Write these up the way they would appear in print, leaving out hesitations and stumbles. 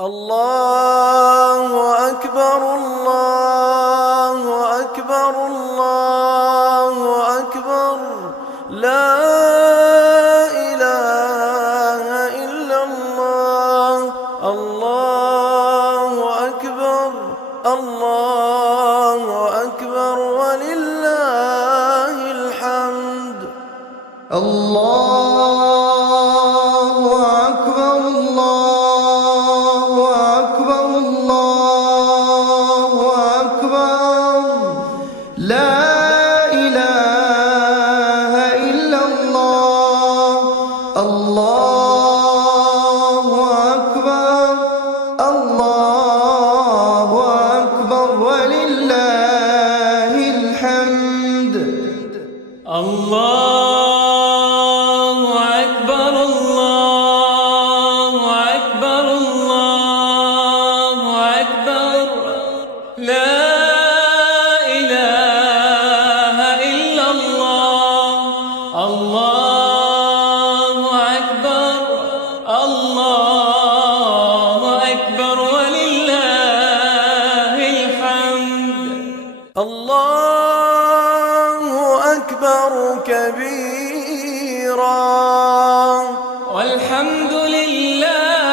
الله أكبر الله أكبر الله أكبر لا إله إلا الله الله أكبر الله أكبر ولله الحمد الله أكبر الله أكبر الله أكبر لا إله إلا الله الله أكبر الله أكبر ولله الحمد الله أكبر الله أكبر الله أكبر لا إله إلا الله الله أكبر الله أكبر ولله الحمد الله أكبر كبيرا والحمد لله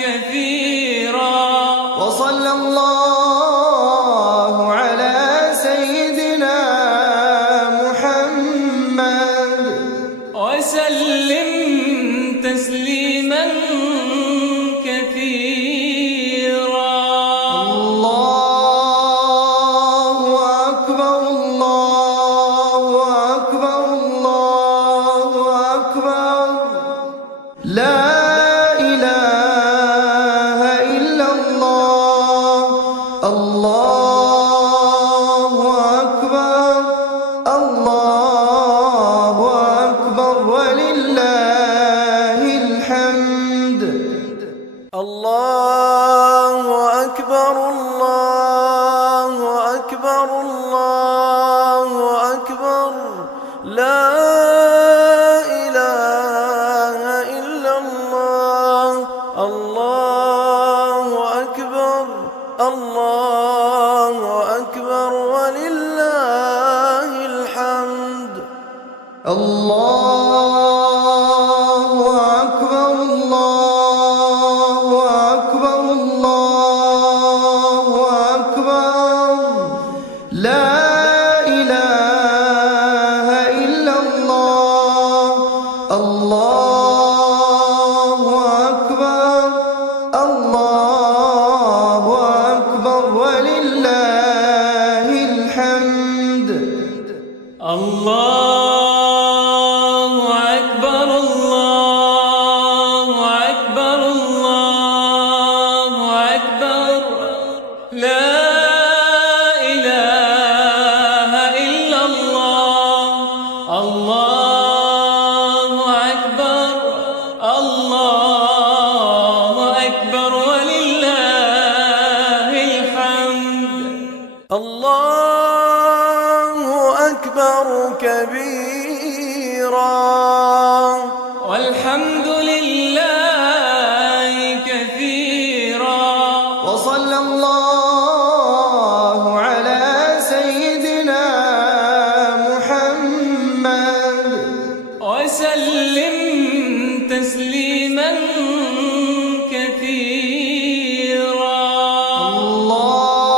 كثيرا وصلى الله على سيدنا محمد وسلم تسليما كثيرا الله أكبر الله أكبر الله أكبر لا إله إلا الله الله أكبر الله أكبر ولله الحمد الله أكبر الله أكبر الله أكبر لا إله إلا الله الله أكبر الله أكبر ولله الحمد الله أكبر الله أكبر الله أكبر لا إله إلا الله الله أكبر الله أكبر ولله الحمد الله أكبر الله أكبر الله أكبر لا إله إلا الله الله أكبر الله أكبر ولله الحمد الله أكبر كبيرا والحمد لله كثيرا وصلى الله على سيدنا محمد وسلم تسليما كثيرا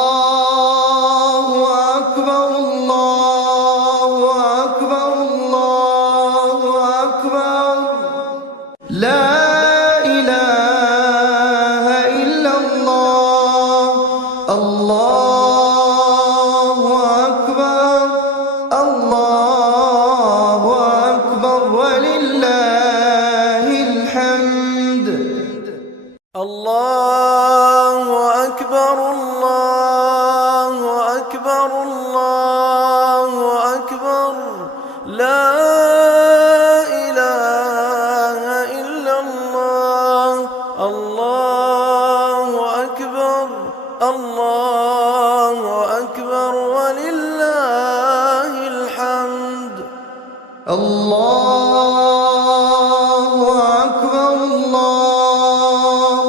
الله أكبر الله أكبر الله أكبر لا إله إلا الله الله أكبر الله أكبر ولله الحمد الله أكبر الله أكبر الله أكبر لا إله إلا الله الله أكبر الله أكبر ولله الحمد الله أكبر الله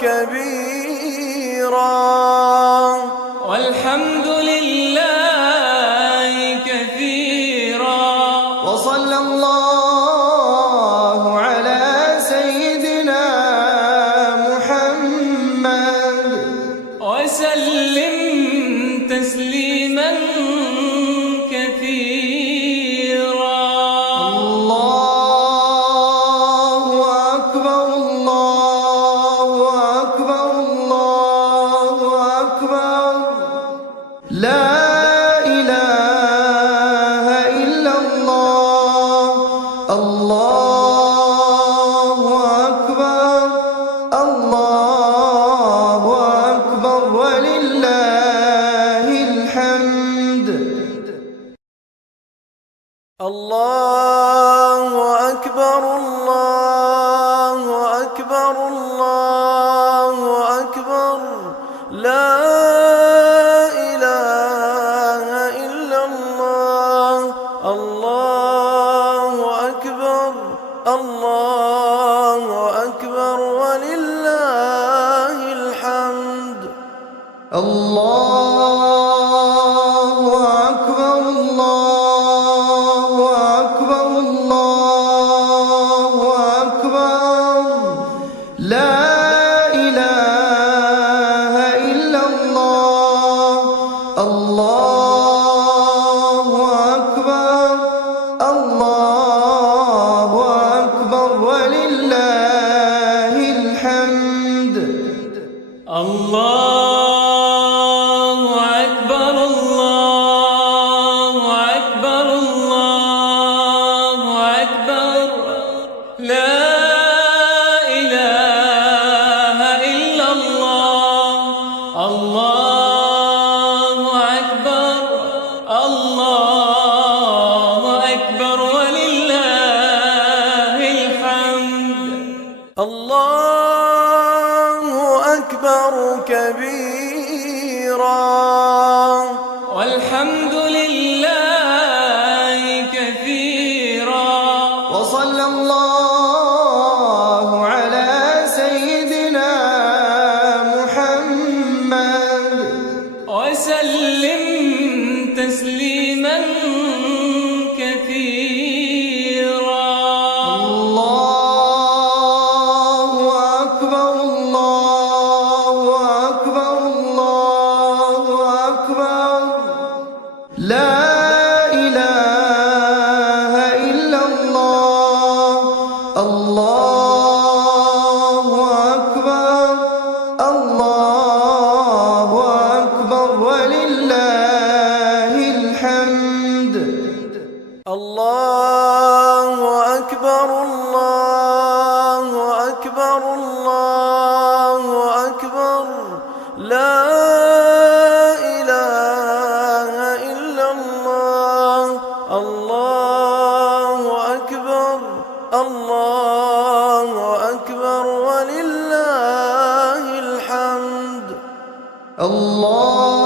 كبيرا والحمد لله كثيرا وصلى الله على سيدنا محمد وسلم تسليما كثيرا. الله أكبر الله أكبر الله أكبر لا إله إلا الله الله أكبر الله أكبر ولله الحمد. الله أكبر الله أكبر الله أكبر لا إله إلا الله الله أكبر الله أكبر ولله الحمد. الله أكبر الله أكبر الله أكبر لا إله إلا الله الله أكبر الله أكبر ولله الحمد. الله أكبر الله أكبر الله أكبر لا إله إلا الله الله أكبر الله أكبر ولله الحمد. الله أكبر كبيرا والحمد لله كثيرا وصلى الله على سيدنا محمد وسلم تسليما كثيرا. الله أكبر الله أكبر الله أكبر لا إله إلا الله الله أكبر الله أكبر ولله الحمد. الله أكبر الله أكبر الله أكبر لا إله إلا الله الله أكبر الله أكبر ولله الحمد. الله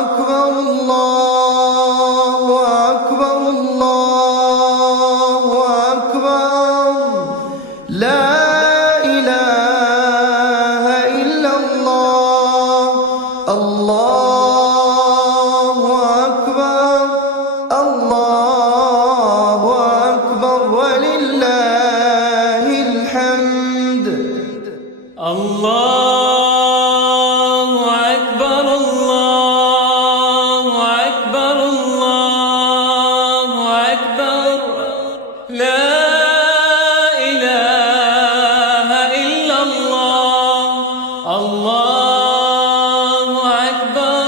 أكبر الله أكبر الله أكبر لا إله إلا الله الله أكبر الله أكبر ولله الحمد. الله أكبر الله أكبر الله أكبر لا إله إلا الله الله أكبر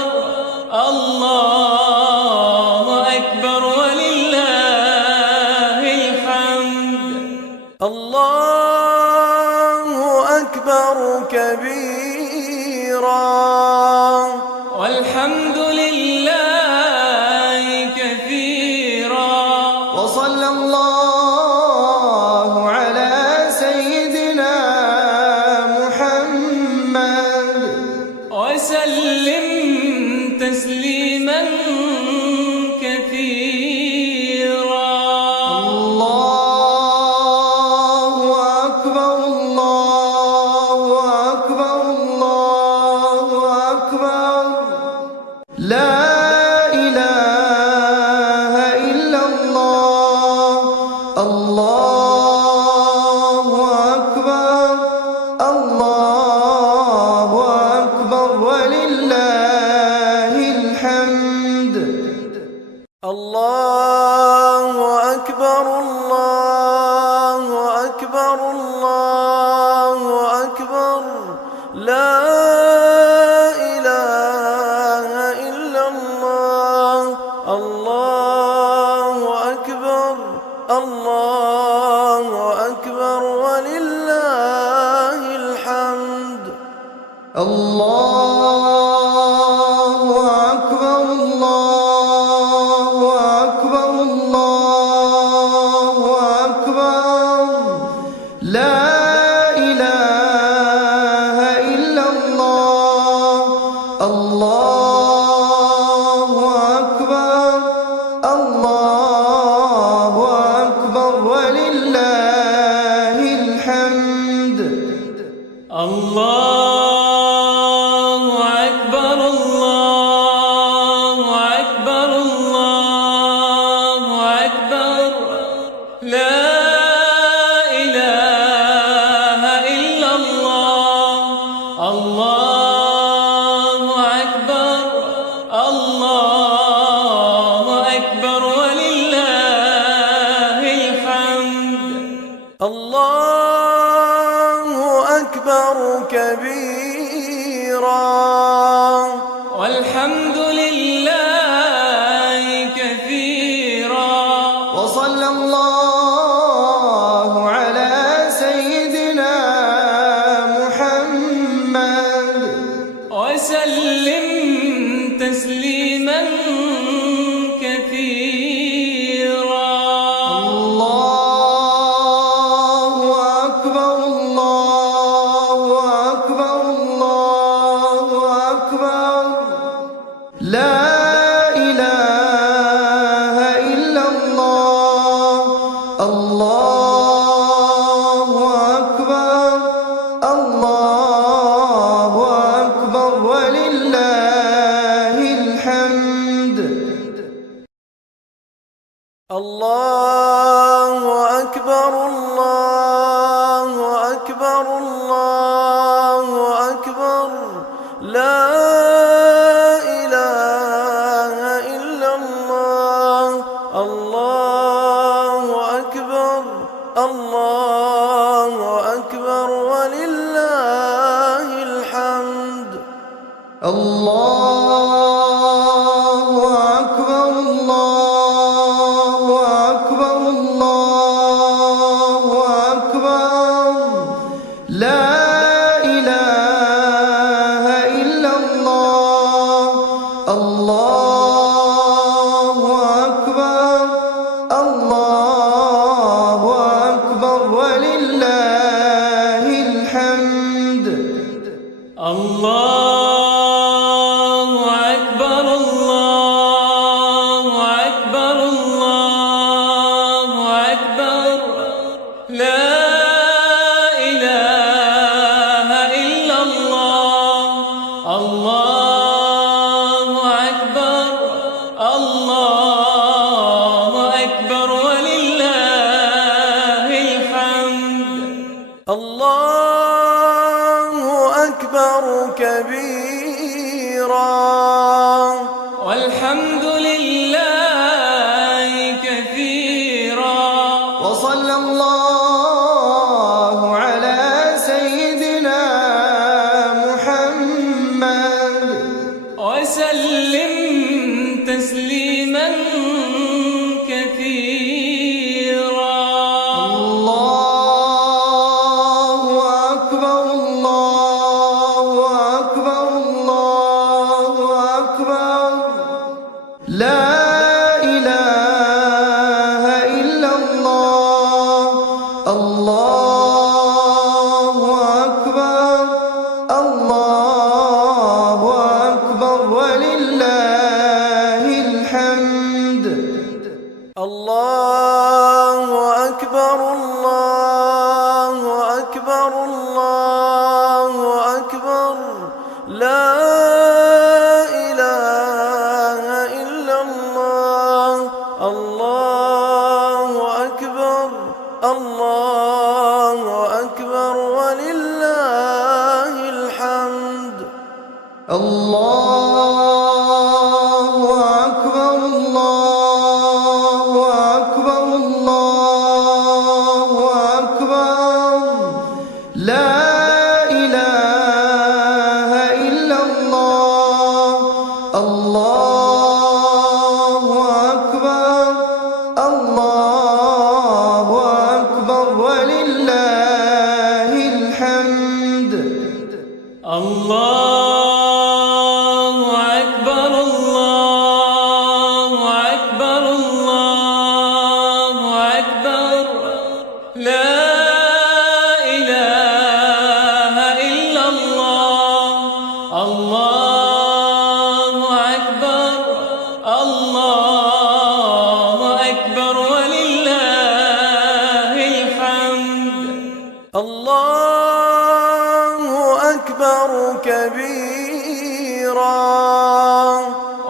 الله أكبر ولله الحمد. الله أكبر كبيرا والحمد لله كثيرا وصلى الله على سيدنا محمد وسلم تسليما كثيرا. الله أكبر الله الله أكبر الله أكبر الله أكبر لا إله إلا الله الله أكبر الله أكبر ولله الحمد الله أكبر الله أكبر الله أكبر لا إله إلا الله الله أكبر الله أكبر ولله الحمد الله أكبر الله أكبر الله أكبر لا إله إلا الله الله أكبر الله أكبر ولله الحمد الله أكبر كبيرا والحمد لله كثيرا وصلى الله على سيدنا محمد وسلم تسليما كثيرا الله أكبر الله أكبر الله أكبر لا إله إلا الله الله أكبر الله أكبر ولله الحمد الله أكبر الله أكبر الله أكبر لا إله إلا الله الله أكبر الله أكبر ولله الحمد الله أكبر الله أكبر الله أكبر لا إله إلا الله الله أكبر الله أكبر ولله الحمد الله أكبر الله أكبر الله أكبر لا إله إلا الله الله أكبر الله أكبر ولله الحمد الله أكبر كبيرا والحمد لله كثيرا وصلى الله على سيدنا محمد وسلم تسليما كثيرا الله أكبر الله أكبر الله أكبر لا إله إلا الله الله أكبر الله أكبر ولله الحمد الله أكبر الله أكبر الله أكبر لا إله إلا الله الله أكبر الله أكبر ولله الحمد الله أكبر الله كبيرا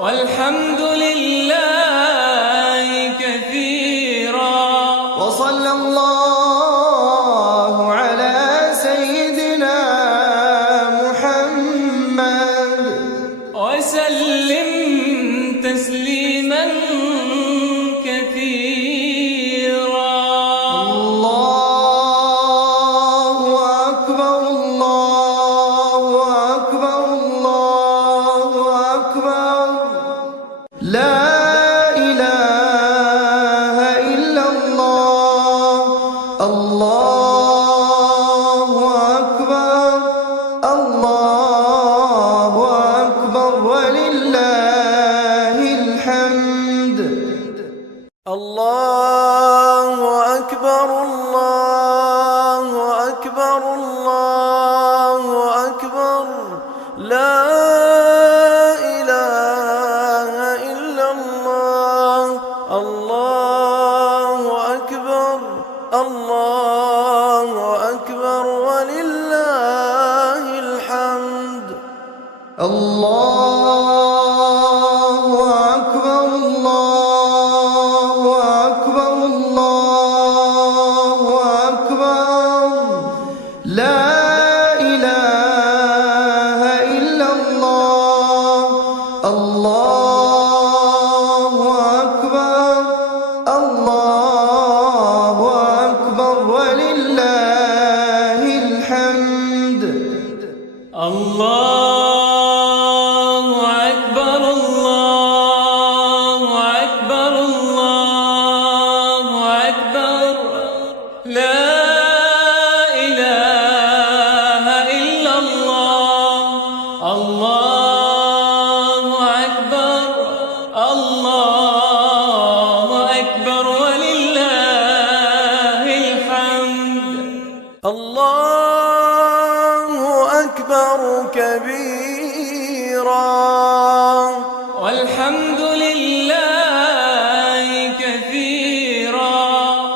والحمد لله كثيرا وصلى الله على سيدنا محمد وسلم تسليما كثيرا الله أكبر الله أكبر الله أكبر لا إله إلا الله الله أكبر الله أكبر ولله الحمد الله أكبر الله أكبر الله أكبر لا إله إلا الله الله أكبر الله أكبر ولله الحمد الله أكبر الله أكبر الله أكبر لا إله إلا الله الله أكبر الله أكبر ولله الحمد الله أكبر الله أكبر الله أكبر لا إله إلا الله الله أكبر الله أكبر ولله الحمد الله أكبر كبيرا والحمد لله كثيرا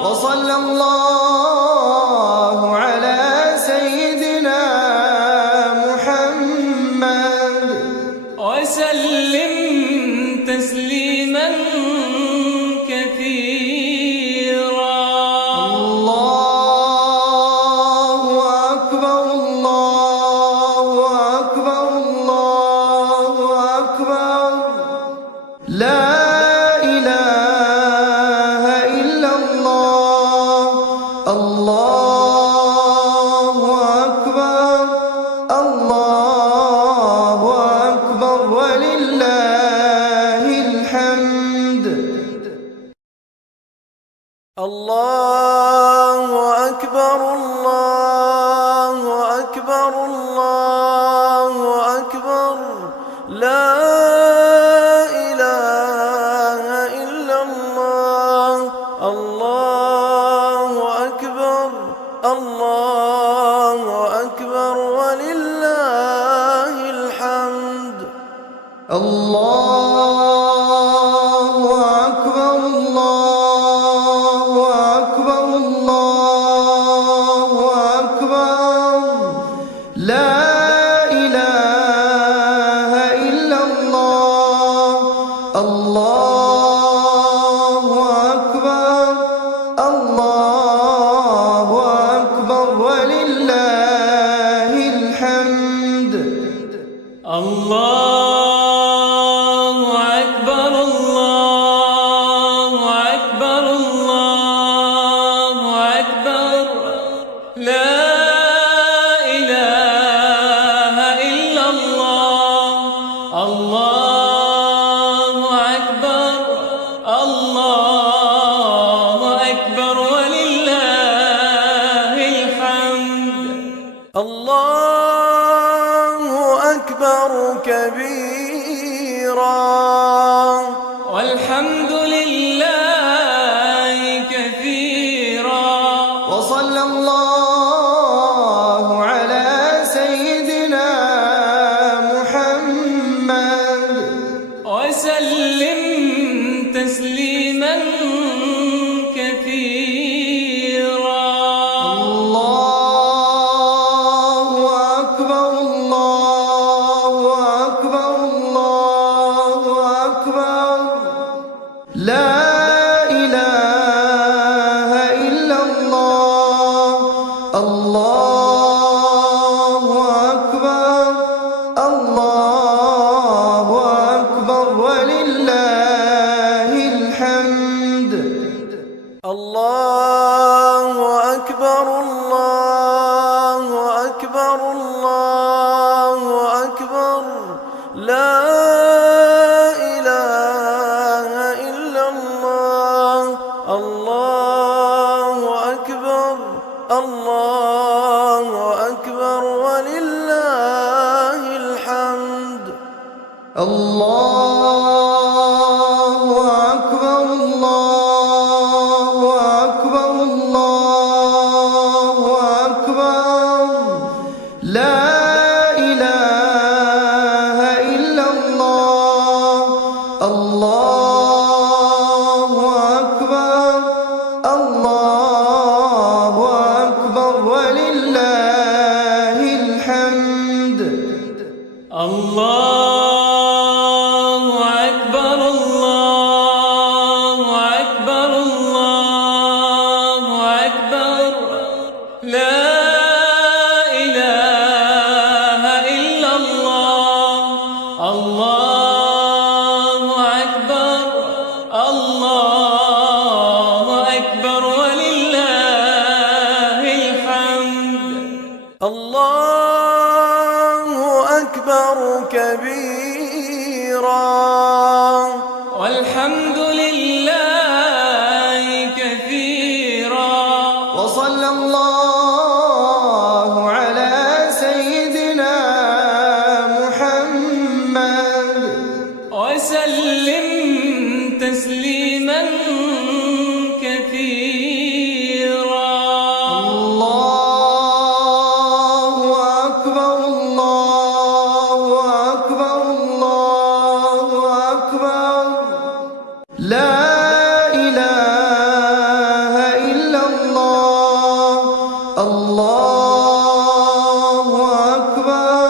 وصلى الله على سيدنا محمد وسلم تسليما كثيرا الله أكبر الله أكبر الله أكبر لا إله إلا الله الله أكبر الله أكبر ولله الحمد الله أكبر الله أكبر الله أكبر لا إله إلا الله الله أكبر الله أكبر ولله الحمد الله أكبر الله أكبر الله أكبر لا إله إلا الله الله أكبر الله أكبر ولله الحمد الله أكبر الله أكبر الله أكبر لا إله إلا الله الله أكبر الله أكبر ولله الحمد الله أكبر كبيرا والحمد لله كثيرا وصلى الله على سيدنا محمد وسلم تسليما كثيرا الله أكبر الله لا إله إلا الله. الله أكبر الله أكبر ولله الحمد. الله أكبر الله أكبر الله أكبر لا إله إلا الله. الله أكبر الله أكبر ولله الحمد. الله أكبر الله أكبر الله أكبر لا إله إلا الله. الله أكبر الله أكبر ولله الحمد. الله أكبر الله أكبر الله أكبر لا إله إلا الله. الله أكبر الله أكبر ولله الحمد. الله أكبر كبيرا والحمد لله كثيرا وصلى الله على سيدنا محمد وسلم تسليما كثيرا. الله أكبر الله أكبر الله أكبر لا إله إلا الله. الله أكبر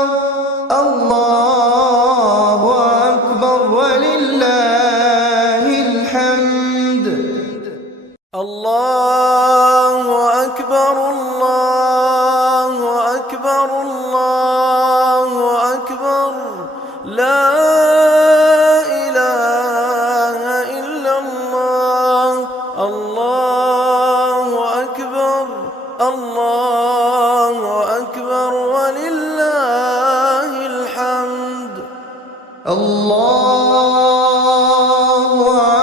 الله أكبر ولله الحمد. الله أكبر الله أكبر الله أكبر لا إله إلا الله. الله أكبر الله أكبر ولله الحمد. الله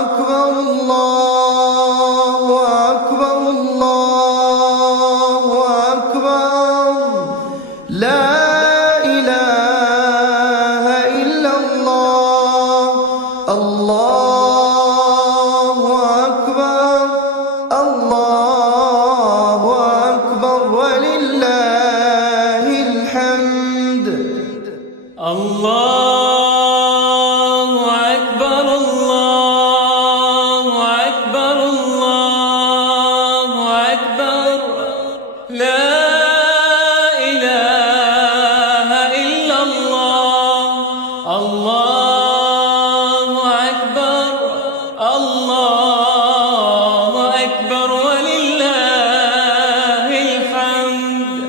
أكبر الله أكبر الله أكبر لا إله إلا الله. الله أكبر الله أكبر ولله الحمد. الله أكبر الله أكبر الله أكبر لا إله إلا الله. الله أكبر الله أكبر ولله الحمد.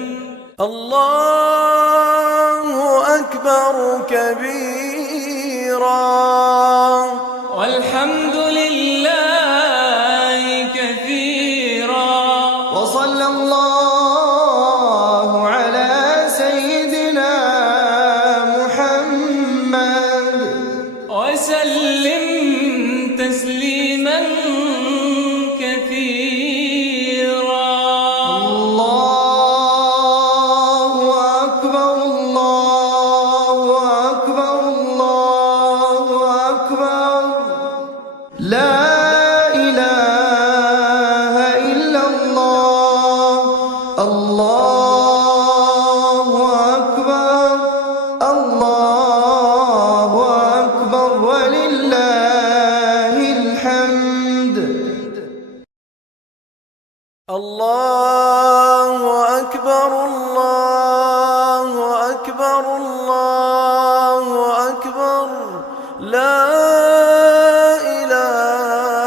الله أكبر كبيرا والحمد لله كثيرا وصلى الله على سيدنا محمد وسلم تسليما كثيرا. الله أكبر الله أكبر الله أكبر لا إله إلا الله. الله أكبر الله أكبر ولله الحمد. الله أكبر الله أكبر الله أكبر لا إله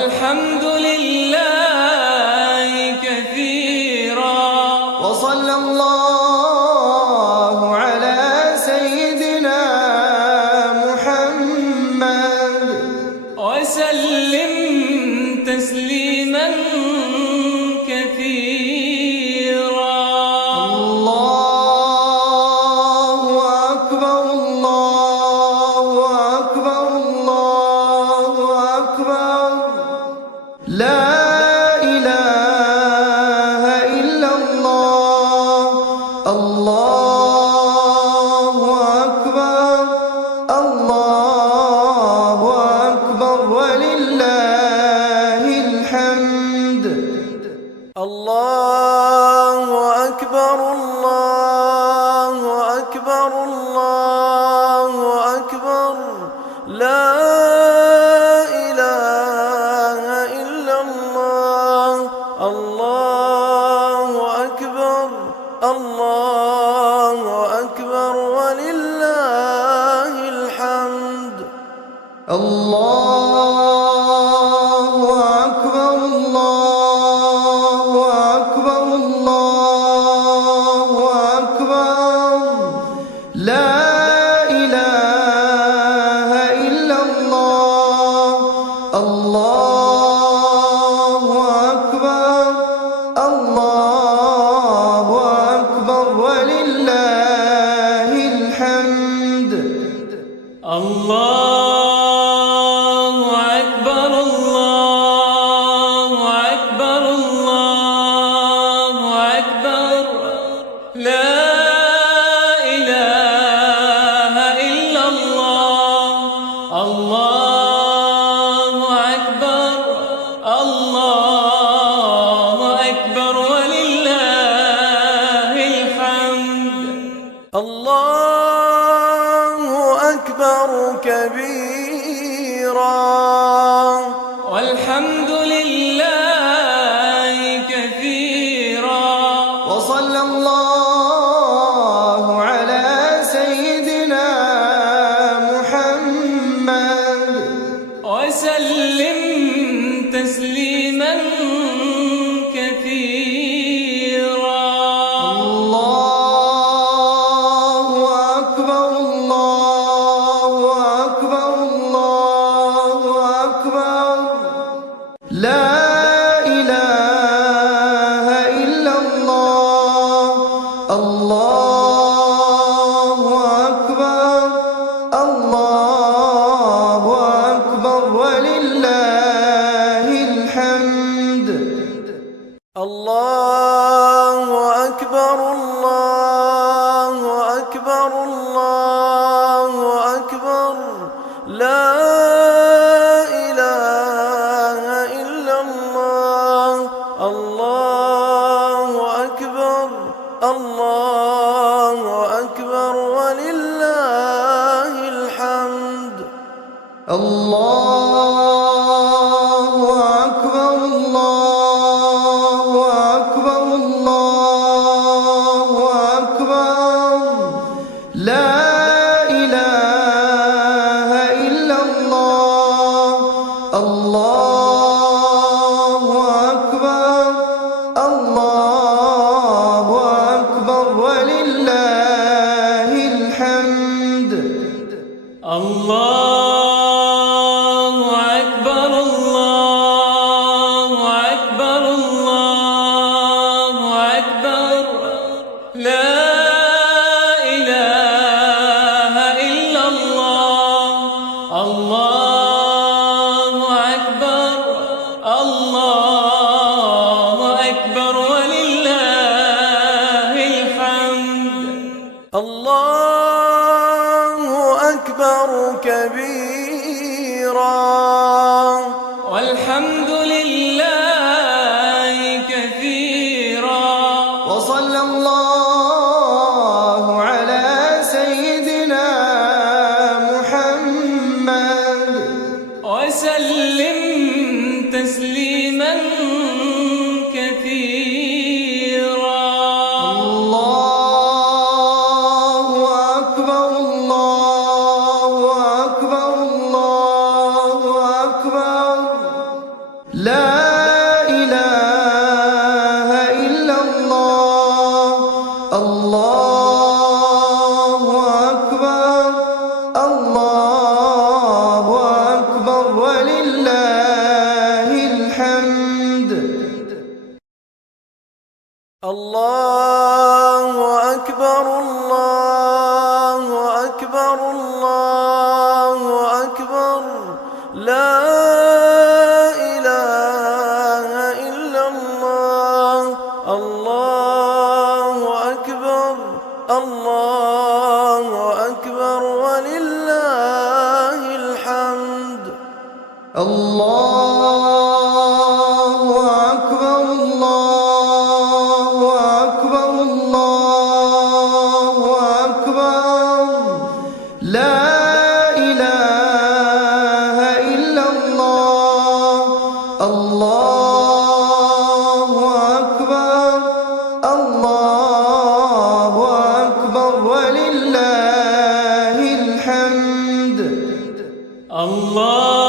والحمد لله كثيرا وصلى الله على سيدنا محمد وسلم تسليما كثيرا الله أكبر الله أكبر الله أكبر لا إله إلا الله الله أكبر الله أكبر ولله الحمد الله أكبر الله أكبر الله أكبر لا إله إلا الله الله أكبر الله أكبر ولله الحمد الله أكبر الله أكبر الله أكبر لا إله إلا الله الله أكبر الله أكبر ولله الحمد الله أكبر الله أكبر الله أكبر لا إله إلا الله الله أكبر الله أكبر ولله الحمد الله أكبر كبيرا والحمد لله كثيرا وصلى الله على سيدنا محمد وسلم تسليما كثيرا الله أكبر الله أكبر الله أكبر لا إله إلا الله الله أكبر الله أكبر ولله الحمد الله أكبر الله أكبر الله أكبر لا إله إلا الله الله أكبر الله أكبر ولله الحمد الله أكبر الله أكبر الله أكبر لا إله إلا الله الله أكبر الله أكبر ولله الحمد الله لا إله إلا الله. الله أكبر الله أكبر ولله الحمد. الله أكبر الله أكبر الله أكبر لا إله إلا الله. الله أكبر الله أكبر ولله الحمد. الله أكبر الله أكبر الله أكبر لا إله إلا الله. الله أكبر الله أكبر ولله الحمد. الله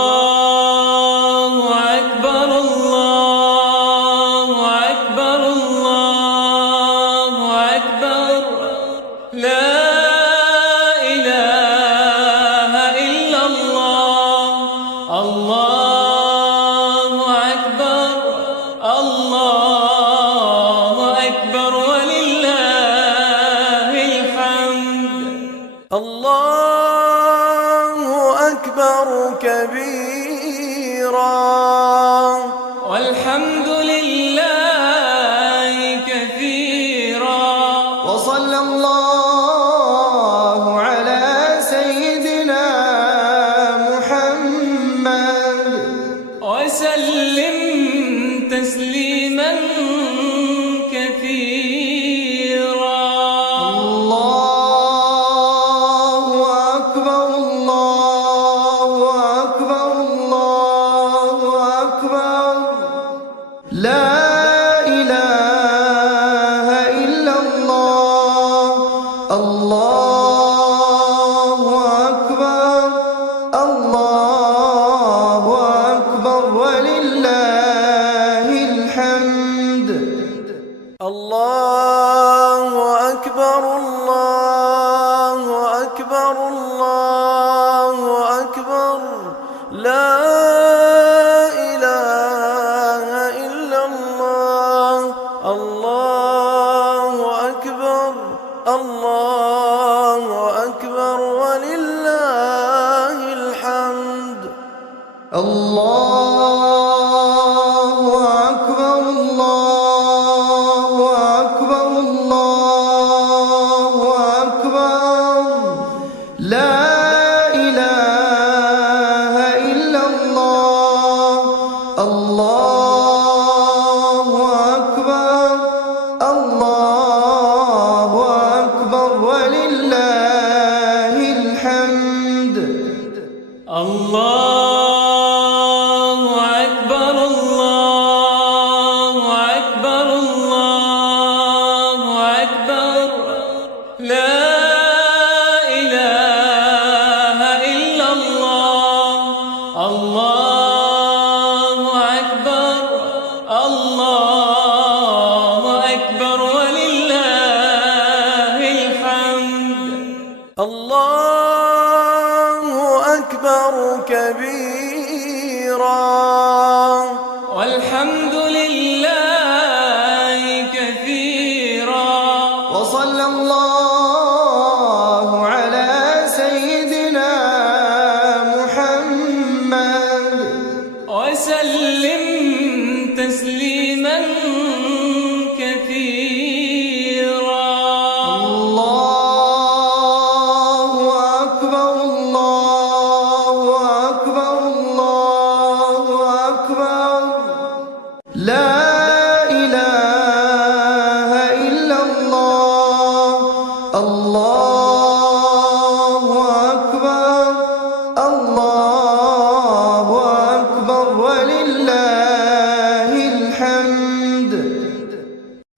أكبر الله أكبر الله أكبر لا إله إلا الله. الله أكبر الله أكبر ولله الحمد. الله أكبر كبيرا والحمد لله كثيرا وصلى الله على سيدنا محمد وسلم تسليما كثيرا. الله أكبر الله أكبر الله أكبر لا إله إلا الله. الله أكبر الله أكبر ولله الحمد. الله أكبر الله أكبر الله أكبر لا إله إلا الله. الله أكبر الله أكبر ولله الحمد. الله أكبر الله أكبر الله أكبر لا إله إلا الله. الله أكبر الله أكبر ولله الحمد. الله أكبر الله أكبر الله أكبر لا إله إلا الله. الله أكبر الله أكبر ولله الحمد. الله أكبر كبيرا والحمد لله كثيرا وصلى الله على سيدنا محمد وسلم تسليما كثيرا. الله أكبر الله أكبر الله أكبر لا إله إلا الله. الله أكبر الله أكبر ولله الحمد.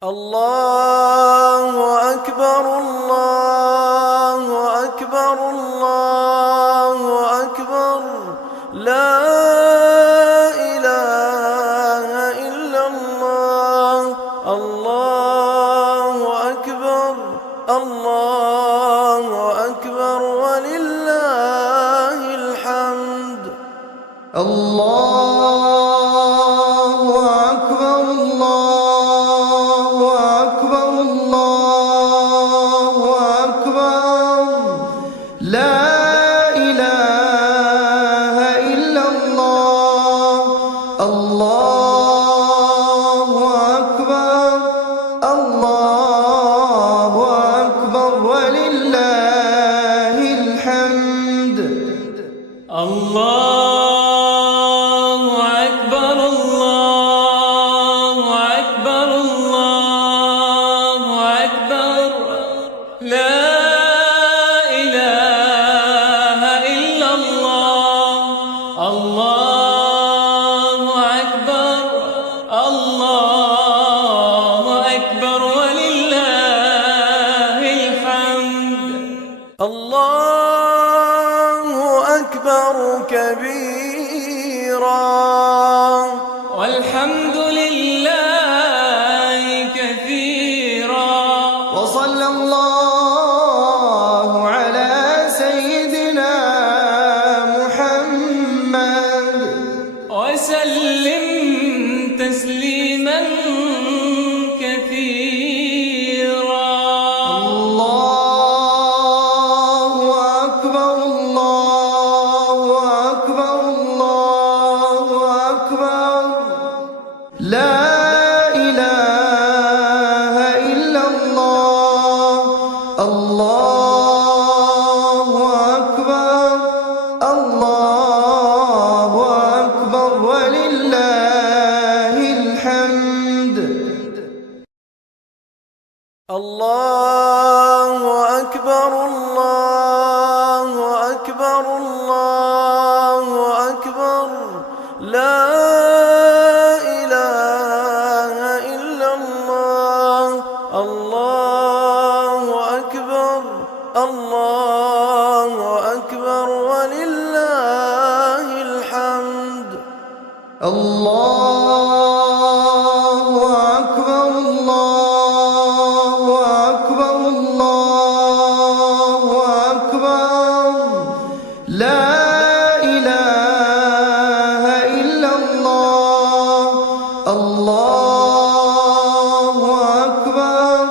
الله أكبر الله أكبر الله أكبر لا إله لا إله إلا الله. الله أكبر الله أكبر ولله الحمد. الله أكبر الله أكبر الله أكبر لا إله إلا الله. الله أكبر الله أكبر ولله الحمد. الله أكبر الله أكبر الله أكبر لا إله إلا الله. الله أكبر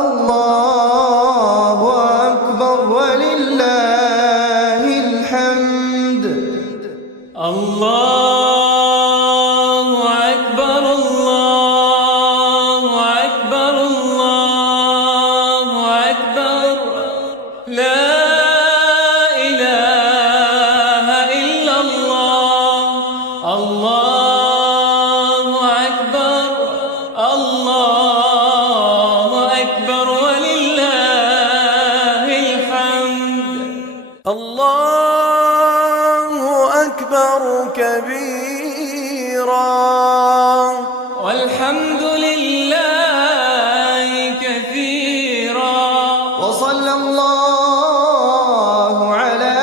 الله أكبر ولله الحمد. الله أكبر الله أكبر الله أكبر لا إله إلا الله. الله أكبر الله أكبر ولله الحمد. الله أكبر كبيرا والحمد لله كثيرا وصلى الله على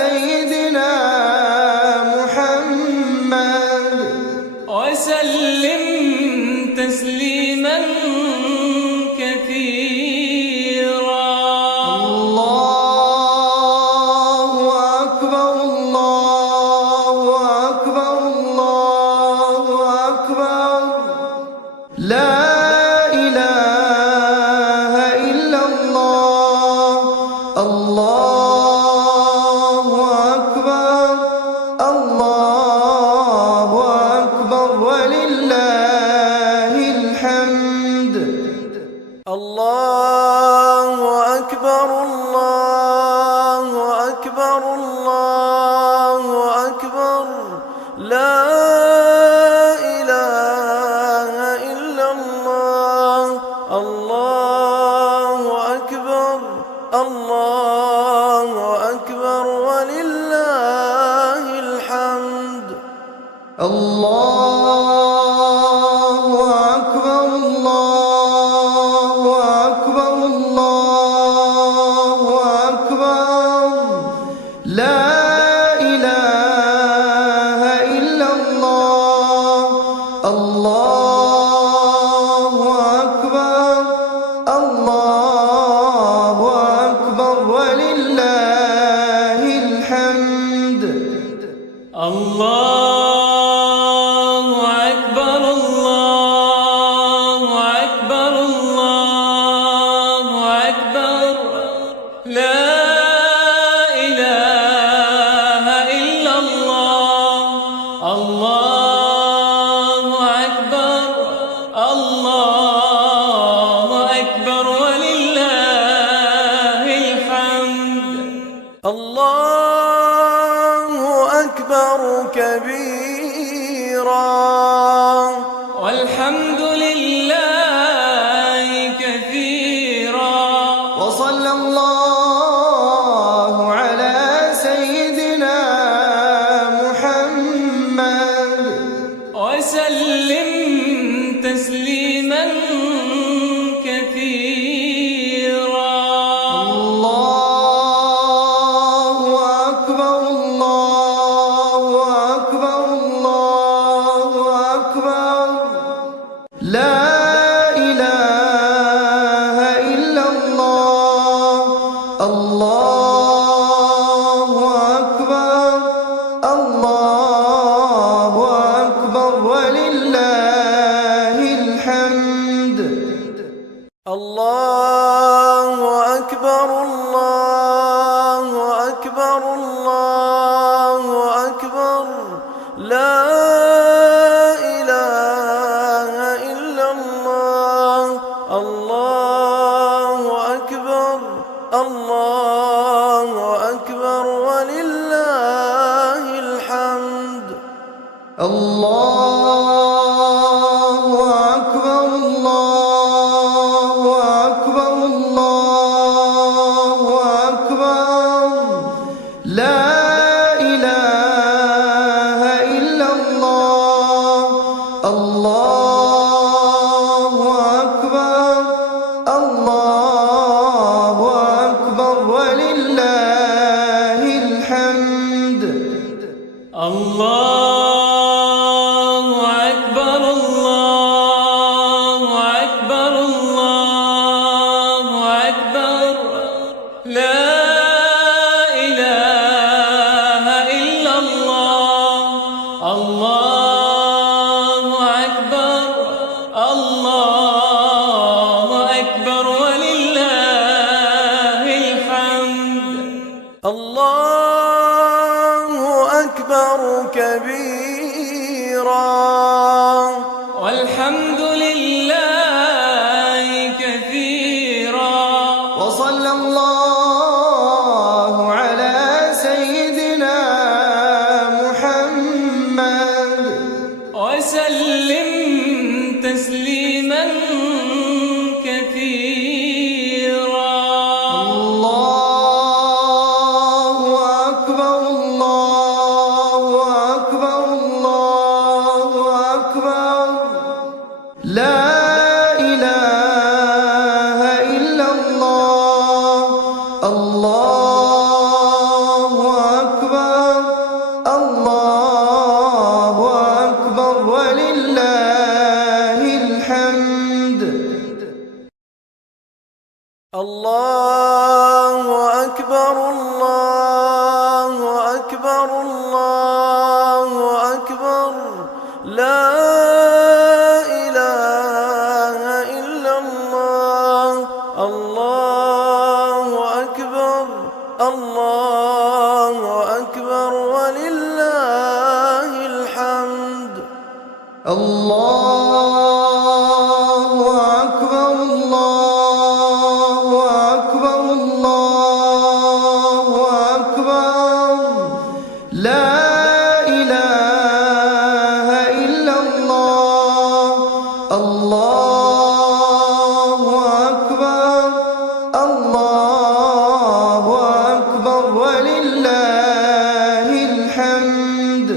سيدنا محمد وسلم تسليما كثيرا. الله أكبر الله أكبر الله أكبر لا إله إلا الله. الله أكبر الله أكبر ولله الحمد. الله أكبر الله أكبر الله أكبر لا إله إلا الله. الله أكبر الله أكبر ولله الحمد. الله أكبر الله أكبر الله أكبر لا إله إلا الله. الله أكبر الله أكبر ولله الحمد. الله أكبر الله أكبر الله أكبر لا إله إلا الله. الله أكبر الله أكبر ولله الحمد. الله أكبر كبيرا والحمد لله كثيرا وصلى الله على سيدنا محمد وسلم تسليما كثيرا. الله أكبر الله أكبر الله أكبر لا إله إلا الله. الله أكبر الله أكبر ولله الحمد. الله أكبر الله أكبر الله أكبر لا إله الله أكبر الله أكبر ولله الحمد الله أكبر الله أكبر الله أكبر لا إله إلا الله الله أكبر الله أكبر ولله الحمد الله أكبر كبيرا والحمد لله كثيرا وصلى الله على سيدنا محمد وسلم تسليما كثيرا الله أكبر الله أكبر الله أكبر لا إله إلا الله الله أكبر الله أكبر ولله الحمد الله أكبر الله أكبر الله أكبر لا إله إلا الله الله أكبر الله أكبر ولله الحمد الله أكبر الله أكبر الله أكبر لا إله إلا الله الله أكبر الله أكبر ولله الحمد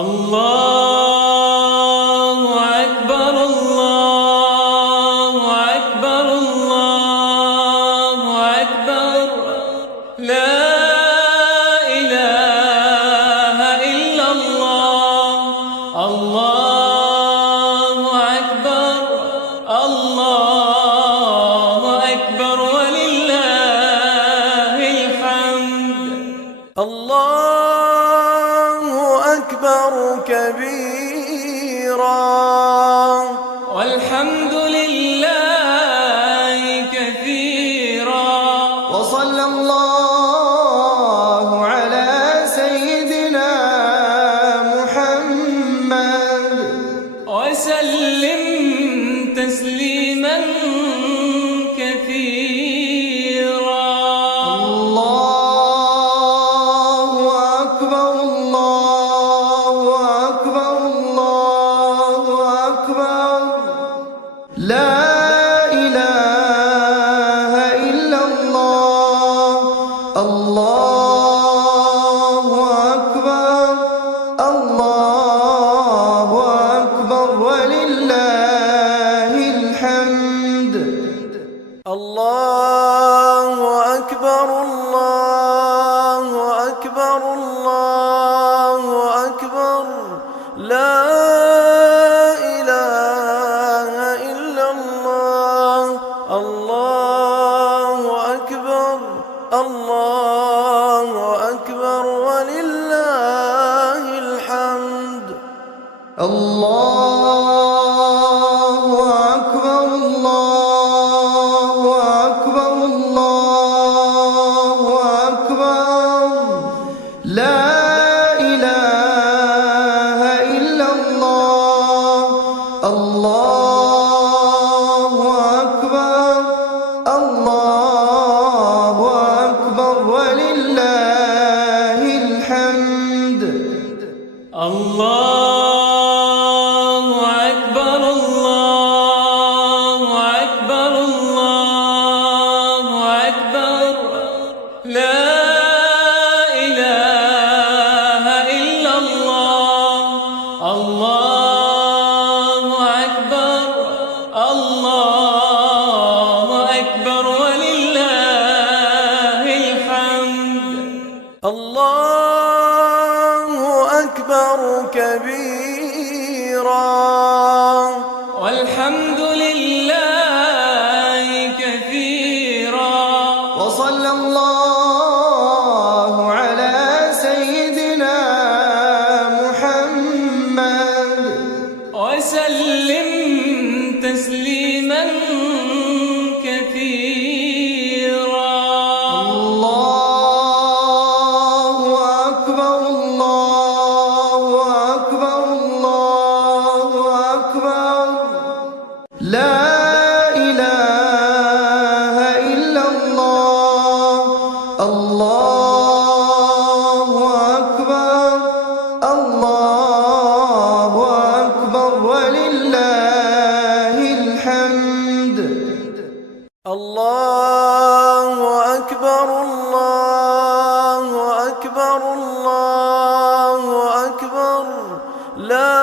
الله أكبر الله أكبر الله أكبر لا إله إلا الله الله أكبر الله أكبر ولله الحمد الله أكبر كبيرا والحمد لله كثيرا وصلى الله على سيدنا محمد وسلم تسليما كثيرا الله أكبر الله أكبر الله أكبر لا إله إلا الله الله أكبر الله أكبر ولله الحمد الله أكبر الله أكبر الله أكبر لا إله إلا الله الله أكبر الله أكبر ولله الحمد الله أكبر الله أكبر الله أكبر لا إله إلا الله الله أكبر الله أكبر ولله الحمد الله أكبر الله أكبر الله أكبر لا إله إلا الله الله وسلم تسليما كثيرا. الله أكبر الله أكبر الله أكبر لا إله إلا الله. الله أكبر الله أكبر ولله الحمد. الله أكبر الله أكبر الله أكبر لا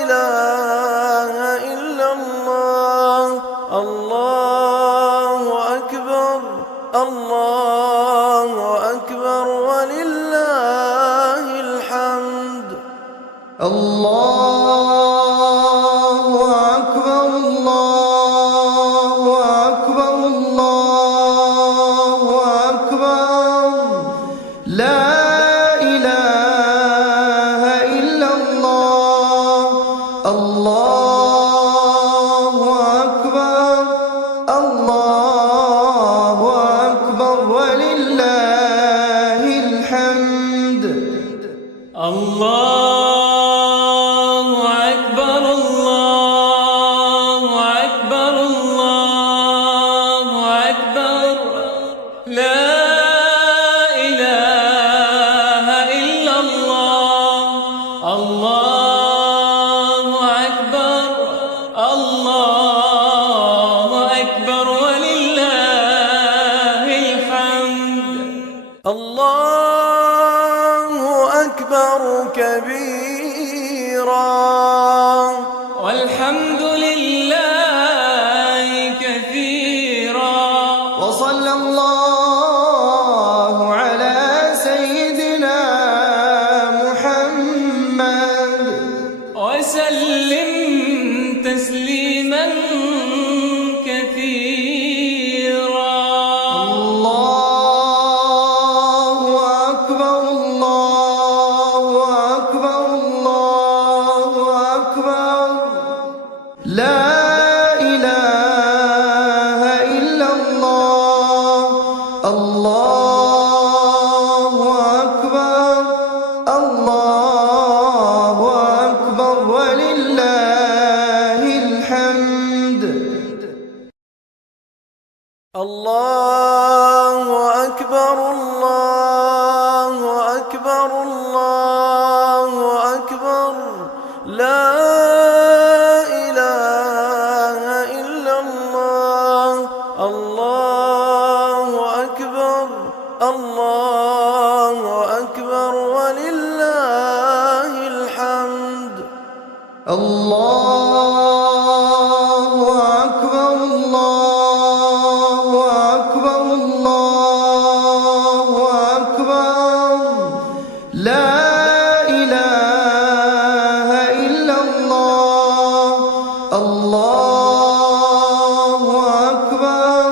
إله إلا الله. الله أكبر الله أكبر ولله الحمد. الله أكبر الله أكبر الله أكبر لا إله إلا الله. الله أكبر الله أكبر ولله الحمد. الله أكبر الله أكبر الله أكبر لا إله إلا الله. الله أكبر الله أكبر ولله الحمد. الله أكبر كبيرا والحمد لله كثيرا. وصلى الله على سيدنا محمد وسلم تسليما كثيرا. الله أكبر الله أكبر الله أكبر لا إله إلا الله. الله أكبر الله أكبر ولله الحمد. الله أكبر الله أكبر الله أكبر لا إله إلا الله. الله أكبر الله أكبر ولله الحمد. الله أكبر الله أكبر الله أكبر لا إله إلا الله. الله أكبر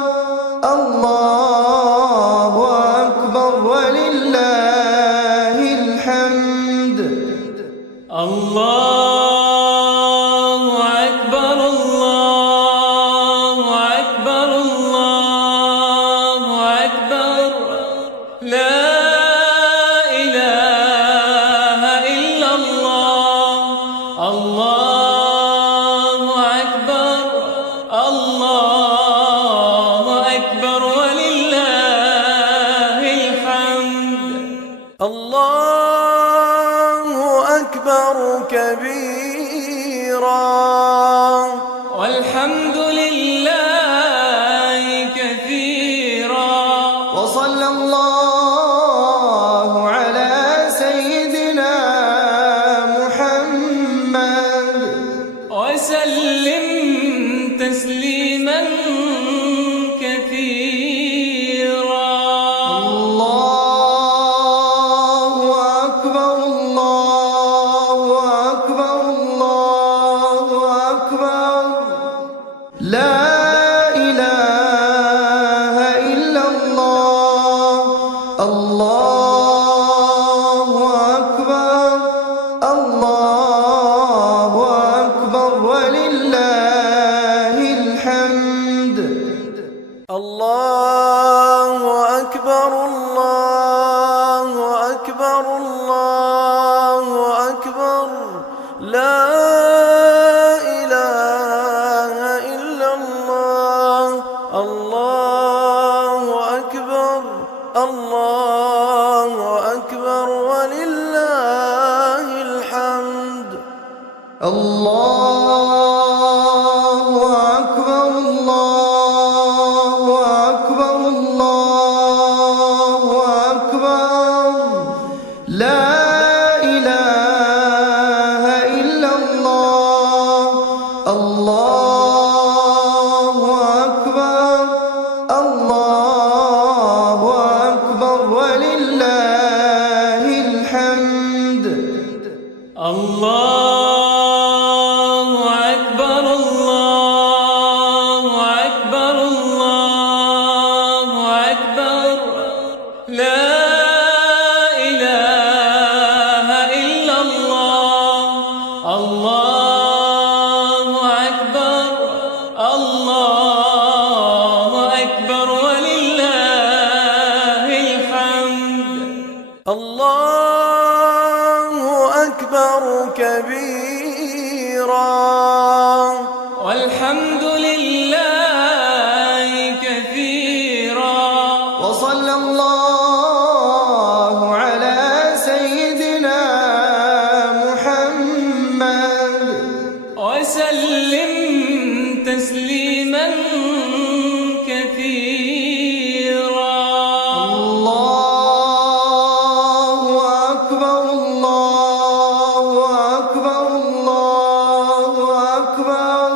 الله أكبر ولله الحمد. الله أكبر الله أكبر الله أكبر لا إله إلا الله. الله أكبر الله أكبر ولله الحمد. الله أكبر كبيرا والحمد لله كثيرا. وصلى الله على سيدنا محمد وسلم تسليما كثيرا. الله أكبر الله أكبر الله أكبر لا إله إلا الله. الله أكبر الله لا إله إلا الله. الله أكبر الله أكبر ولله الحمد. الله أكبر الله أكبر الله أكبر. لا إله إلا الله. الله أكبر الله أكبر ولله الحمد. الله أكبر الله أكبر الله أكبر. لا إله إلا الله. الله أكبر الله أكبر ولله الحمد. الله أكبر كبيرا والحمد لله كثيرا. وصلى الله على سيدنا محمد وسلم تسليما كثيرا. الله أكبر الله أكبر الله أكبر.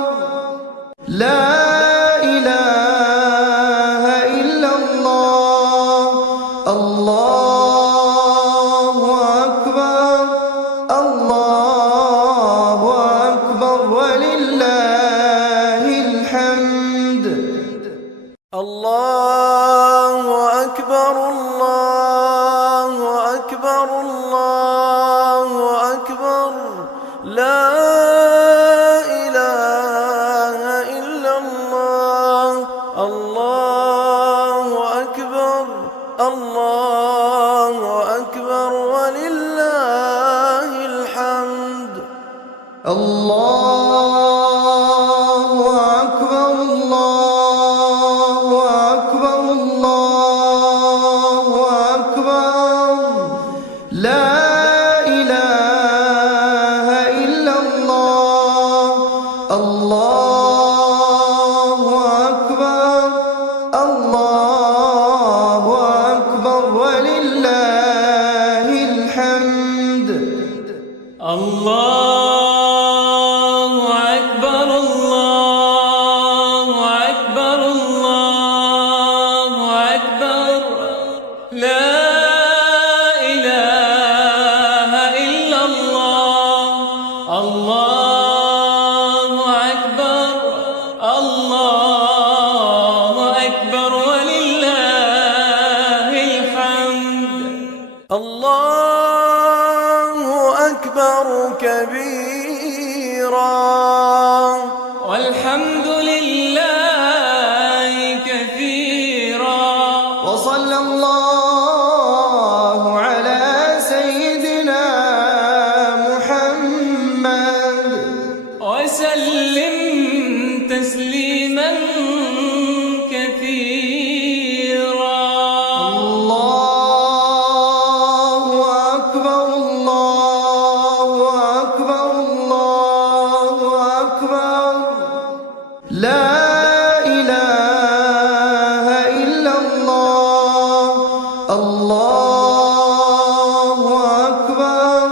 لا إله إلا الله. الله أكبر الله أكبر ولله الحمد. الله أكبر الله أكبر الله أكبر. لا إله إلا الله. الله أكبر الله أكبر ولله الحمد. الله أكبر الله أكبر الله أكبر. لا إله إلا الله. الله أكبر الله أكبر ولله الحمد. الله أكبر الله أكبر الله أكبر. لا إله إلا الله. الله أكبر الله أكبر ولله الحمد. الله أكبر كبيرا والحمد لله كثيرا. وصلى الله على سيدنا محمد وسلم تسليما كثيرا. الله أكبر الله أكبر الله أكبر. لا إله إلا الله. الله أكبر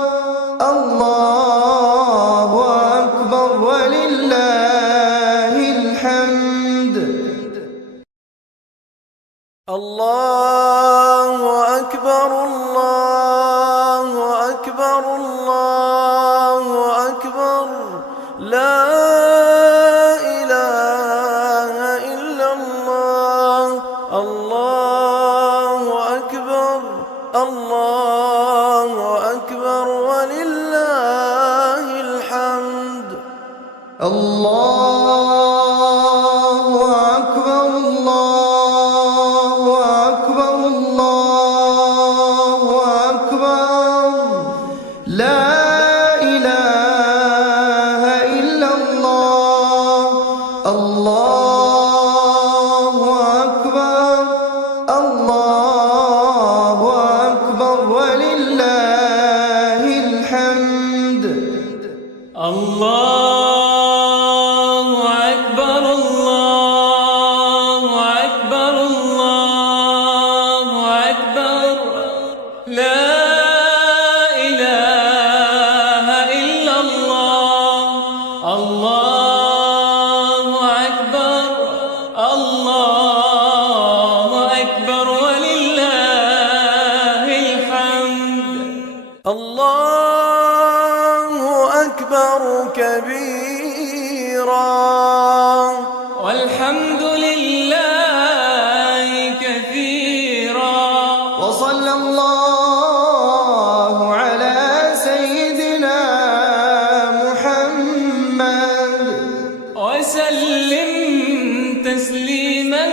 الله أكبر ولله الحمد. الله أكبر الله أكبر الله أكبر. لا إله إلا الله. الله أكبر الله أكبر ولله الحمد. الله أكبر الله أكبر الله أكبر. لا إله الله أكبر الله أكبر الله أكبر لا إله إلا الله الله أكبر الله أكبر ولله الحمد الله أكبر كبيرا والحمد لله كثيرا وصلى الله على سيدنا محمد وسلم تسليما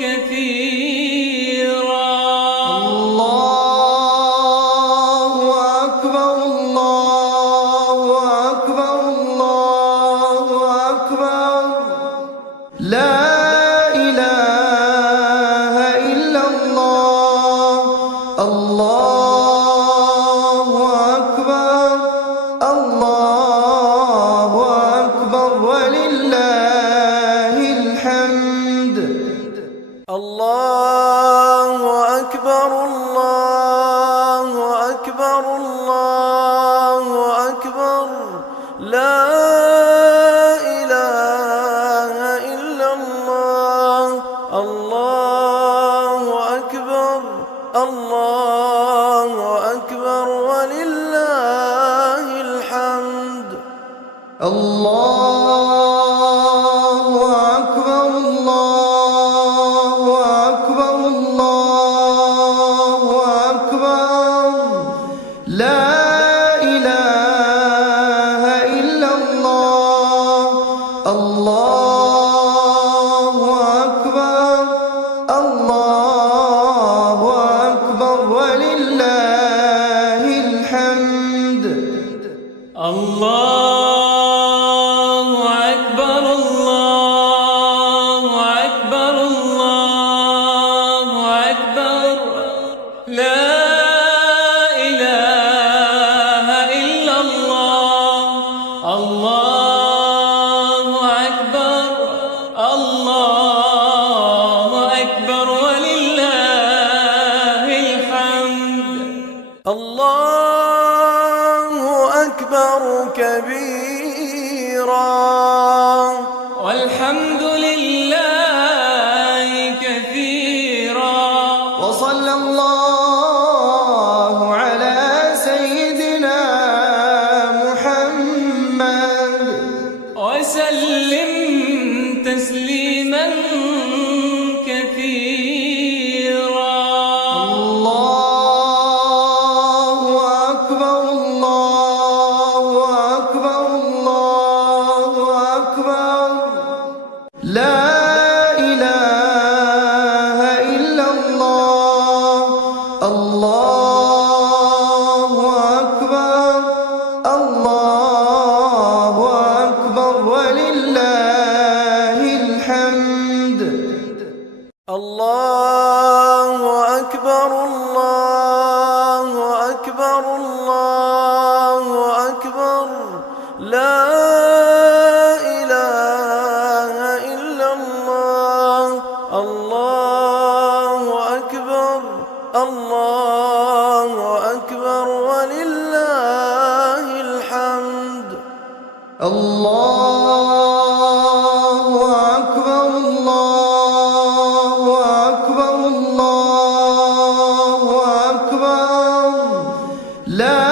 كثيرا الله أكبر الله أكبر الله أكبر لا إله إلا الله الله أكبر الله أكبر ولله الحمد الله أكبر الله أكبر الله أكبر لا إله إلا الله الله أكبر الله أكبر ولله الحمد الله أكبر الله أكبر الله أكبر لا إله إلا الله الله أكبر الله أكبر ولله الحمد الله أكبر الله أكبر الله أكبر لا إله إلا الله الله أكبر الله أكبر ولله الحمد الله أكبر كبيرا والحمد لله كثيرا وصلى الله على سيدنا محمد وسلم تسليما كثيرا الله أكبر الله أكبر الله أكبر لا إله إلا الله الله أكبر الله أكبر ولله الحمد الله أكبر الله أكبر الله أكبر لا إله إلا الله الله أكبر الله أكبر ولله الحمد الله أكبر الله أكبر الله أكبر لا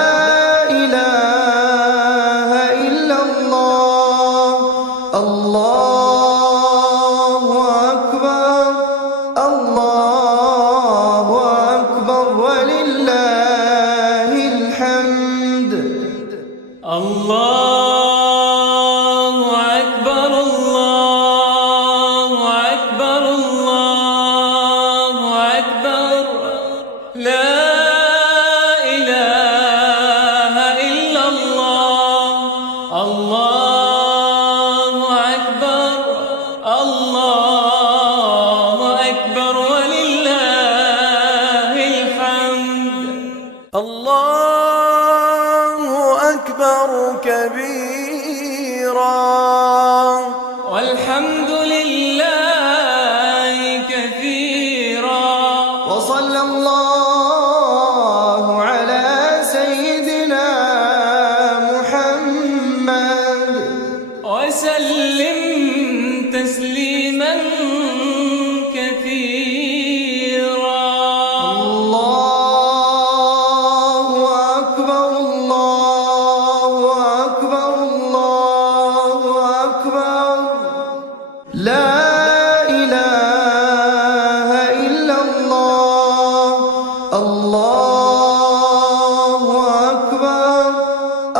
إله إلا الله الله أكبر الله أكبر ولله الحمد الله أكبر الله أكبر الله أكبر لا إله إلا الله الله أكبر الله أكبر ولله الحمد الله أكبر كبيرا تسليما كثيرا. الله أكبر الله أكبر الله أكبر لا إله إلا الله. الله أكبر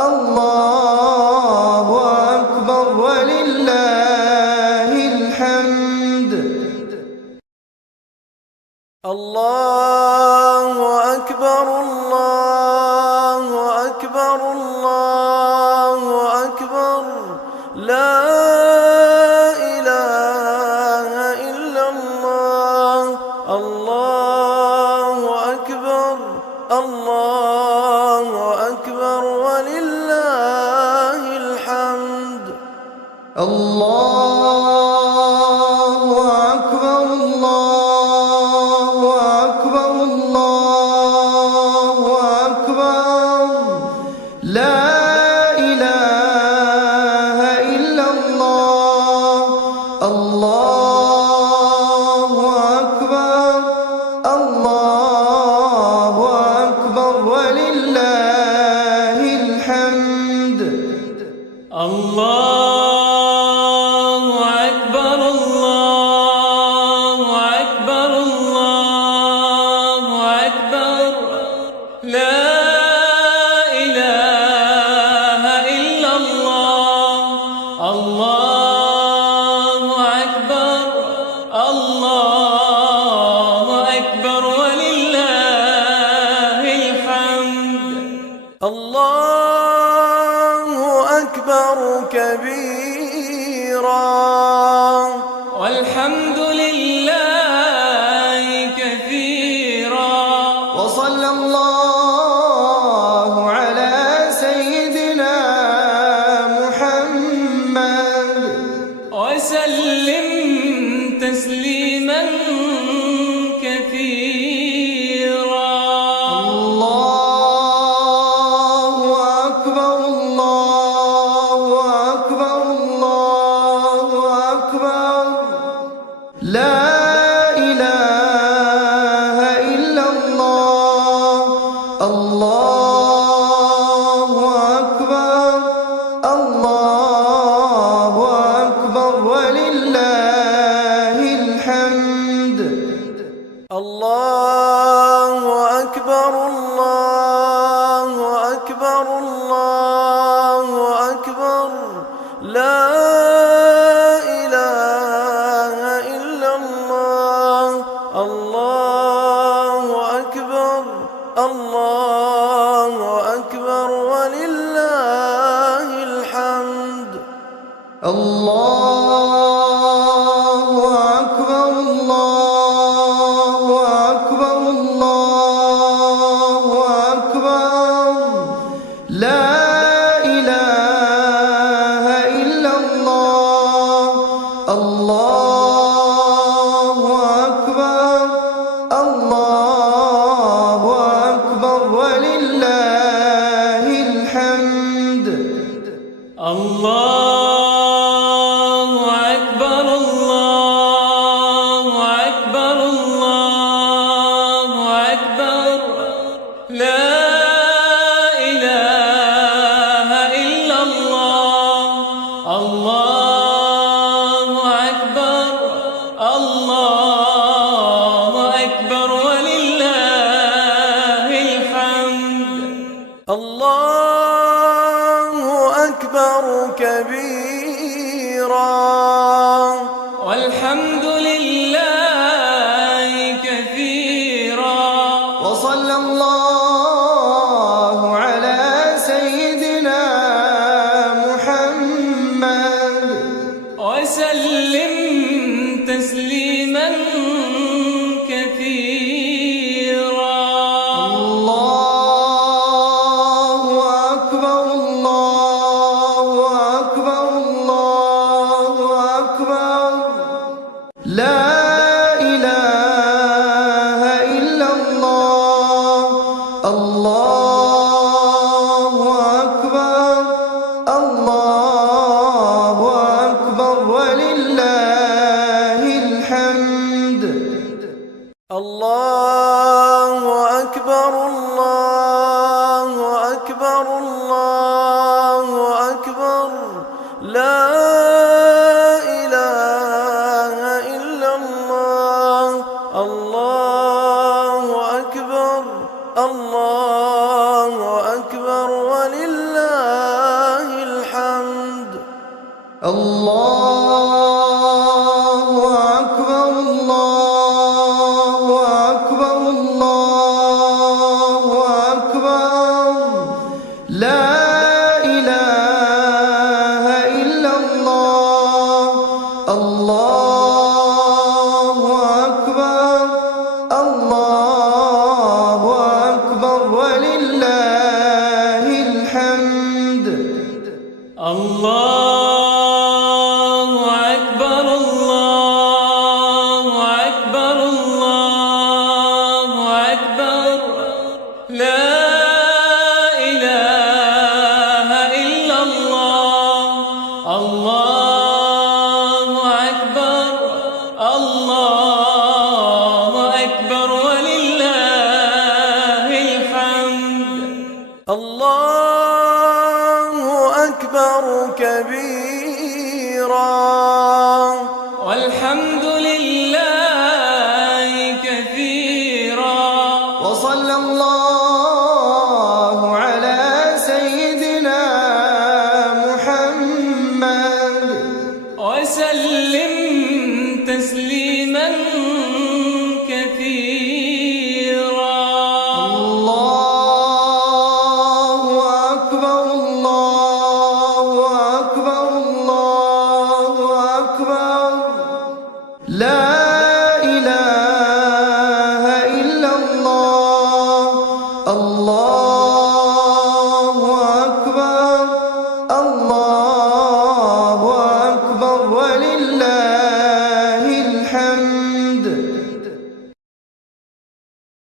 الله أكبر ولله الحمد. الله أكبر الله أكبر الله أكبر لا إله إلا الله. الله أكبر الله أكبر ولله الحمد. الله أكبر الله أكبر الله أكبر لا إله إلا الله. الله أكبر الله أكبر ولله الحمد. الله أكبر الله أكبر الله أكبر لا إله إلا الله. الله أكبر الله أكبر ولله الحمد. الله أكبر كبيرا والحمد لله كثيرا. وصلى الله على سيدنا محمد وسلم تسليما كثيرا. الله أكبر الله أكبر الله أكبر لا إله إلا الله. الله أكبر الله أكبر ولله الحمد. الله أكبر الله أكبر الله أكبر لا إله إلا الله. الله أكبر الله أكبر ولله الحمد. الله أكبر الله أكبر الله أكبر لا إله إلا الله. الله أكبر الله أكبر ولله الحمد. الله أكبر الله أكبر الله أكبر لا إله إلا الله. الله أكبر الله أكبر ولله الحمد. الله أكبر كبيرا والحمد لله كثيرا. وصلى الله على سيدنا محمد وسلم تسليما كثيرا. الله أكبر الله أكبر الله أكبر لا إله إلا الله. الله أكبر الله أكبر ولله الله أكبر الله أكبر الله أكبر لا إله إلا الله الله أكبر الله أكبر ولله الحمد الله أكبر الله أكبر الله أكبر لا إله إلا الله الله أكبر الله أكبر ولله الحمد الله أكبر الله أكبر الله أكبر لا إله إلا الله الله أكبر الله أكبر ولله الحمد الله أكبر كبيرا والحمد لله كثيرا وصلى الله على سيدنا محمد وسلم تسليما كثيرا الله أكبر الله أكبر الله أكبر لا إله إلا الله الله أكبر الله أكبر ولله